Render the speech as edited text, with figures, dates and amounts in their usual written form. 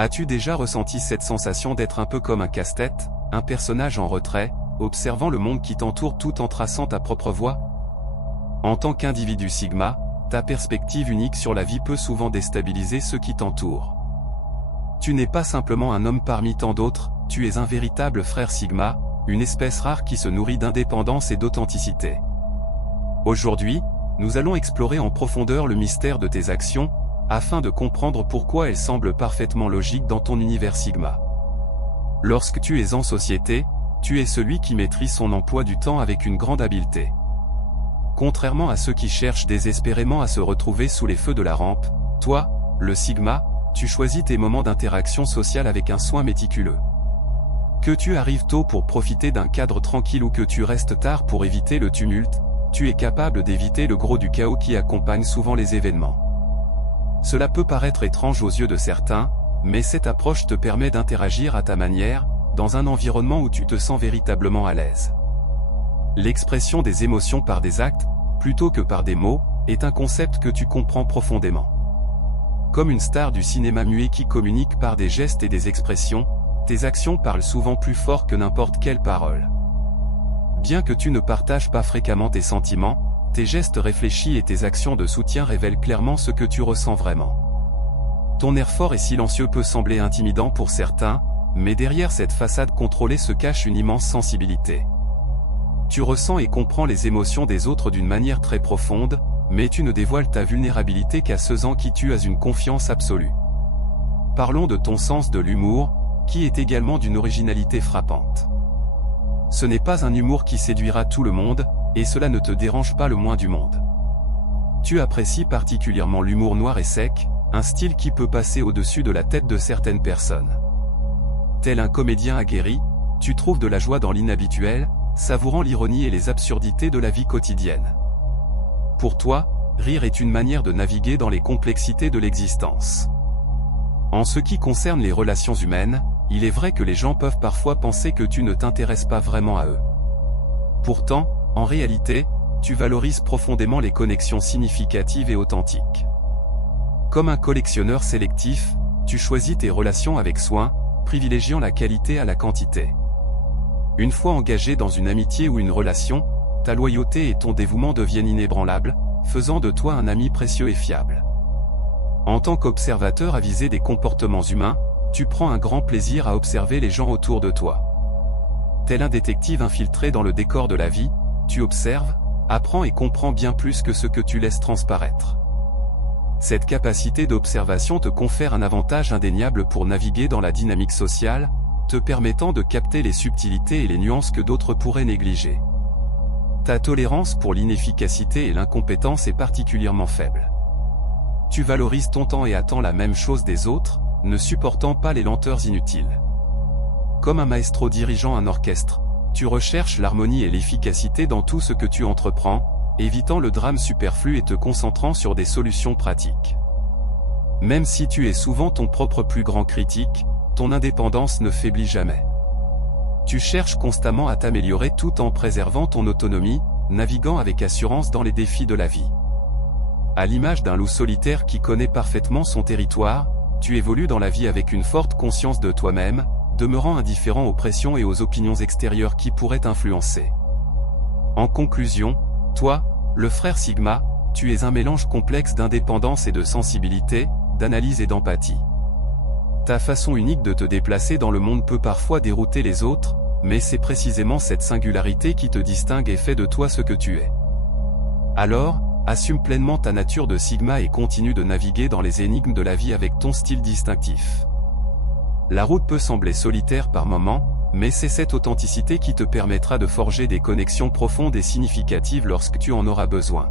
As-tu déjà ressenti cette sensation d'être un peu comme un casse-tête, un personnage en retrait, observant le monde qui t'entoure tout en traçant ta propre voie? En tant qu'individu Sigma, ta perspective unique sur la vie peut souvent déstabiliser ceux qui t'entourent. Tu n'es pas simplement un homme parmi tant d'autres, tu es un véritable frère Sigma, une espèce rare qui se nourrit d'indépendance et d'authenticité. Aujourd'hui, nous allons explorer en profondeur le mystère de tes actions, afin de comprendre pourquoi elles semblent parfaitement logiques dans ton univers Sigma. Lorsque tu es en société, tu es celui qui maîtrise son emploi du temps avec une grande habileté. Contrairement à ceux qui cherchent désespérément à se retrouver sous les feux de la rampe, toi, le Sigma, tu choisis tes moments d'interaction sociale avec un soin méticuleux. Que tu arrives tôt pour profiter d'un cadre tranquille ou que tu restes tard pour éviter le tumulte, tu es capable d'éviter le gros du chaos qui accompagne souvent les événements. Cela peut paraître étrange aux yeux de certains, mais cette approche te permet d'interagir à ta manière, dans un environnement où tu te sens véritablement à l'aise. L'expression des émotions par des actes, plutôt que par des mots, est un concept que tu comprends profondément. Comme une star du cinéma muet qui communique par des gestes et des expressions, tes actions parlent souvent plus fort que n'importe quelle parole. Bien que tu ne partages pas fréquemment tes sentiments, tes gestes réfléchis et tes actions de soutien révèlent clairement ce que tu ressens vraiment. Ton air fort et silencieux peut sembler intimidant pour certains, mais derrière cette façade contrôlée se cache une immense sensibilité. Tu ressens et comprends les émotions des autres d'une manière très profonde, mais tu ne dévoiles ta vulnérabilité qu'à ceux en qui tu as une confiance absolue. Parlons de ton sens de l'humour, qui est également d'une originalité frappante. Ce n'est pas un humour qui séduira tout le monde, et cela ne te dérange pas le moins du monde. Tu apprécies particulièrement l'humour noir et sec, un style qui peut passer au-dessus de la tête de certaines personnes. Tel un comédien aguerri, tu trouves de la joie dans l'inhabituel, savourant l'ironie et les absurdités de la vie quotidienne. Pour toi, rire est une manière de naviguer dans les complexités de l'existence. En ce qui concerne les relations humaines, il est vrai que les gens peuvent parfois penser que tu ne t'intéresses pas vraiment à eux. Pourtant, en réalité, tu valorises profondément les connexions significatives et authentiques. Comme un collectionneur sélectif, tu choisis tes relations avec soin, privilégiant la qualité à la quantité. Une fois engagé dans une amitié ou une relation, ta loyauté et ton dévouement deviennent inébranlables, faisant de toi un ami précieux et fiable. En tant qu'observateur avisé des comportements humains, tu prends un grand plaisir à observer les gens autour de toi. Tel un détective infiltré dans le décor de la vie, tu observes, apprends et comprends bien plus que ce que tu laisses transparaître. Cette capacité d'observation te confère un avantage indéniable pour naviguer dans la dynamique sociale, te permettant de capter les subtilités et les nuances que d'autres pourraient négliger. Ta tolérance pour l'inefficacité et l'incompétence est particulièrement faible. Tu valorises ton temps et attends la même chose des autres, ne supportant pas les lenteurs inutiles. Comme un maestro dirigeant un orchestre, tu recherches l'harmonie et l'efficacité dans tout ce que tu entreprends, évitant le drame superflu et te concentrant sur des solutions pratiques. Même si tu es souvent ton propre plus grand critique, ton indépendance ne faiblit jamais. Tu cherches constamment à t'améliorer tout en préservant ton autonomie, naviguant avec assurance dans les défis de la vie. À l'image d'un loup solitaire qui connaît parfaitement son territoire, tu évolues dans la vie avec une forte conscience de toi-même, demeurant indifférent aux pressions et aux opinions extérieures qui pourraient t'influencer. En conclusion, toi, le frère Sigma, tu es un mélange complexe d'indépendance et de sensibilité, d'analyse et d'empathie. Ta façon unique de te déplacer dans le monde peut parfois dérouter les autres, mais c'est précisément cette singularité qui te distingue et fait de toi ce que tu es. Alors, assume pleinement ta nature de Sigma et continue de naviguer dans les énigmes de la vie avec ton style distinctif. La route peut sembler solitaire par moments, mais c'est cette authenticité qui te permettra de forger des connexions profondes et significatives lorsque tu en auras besoin.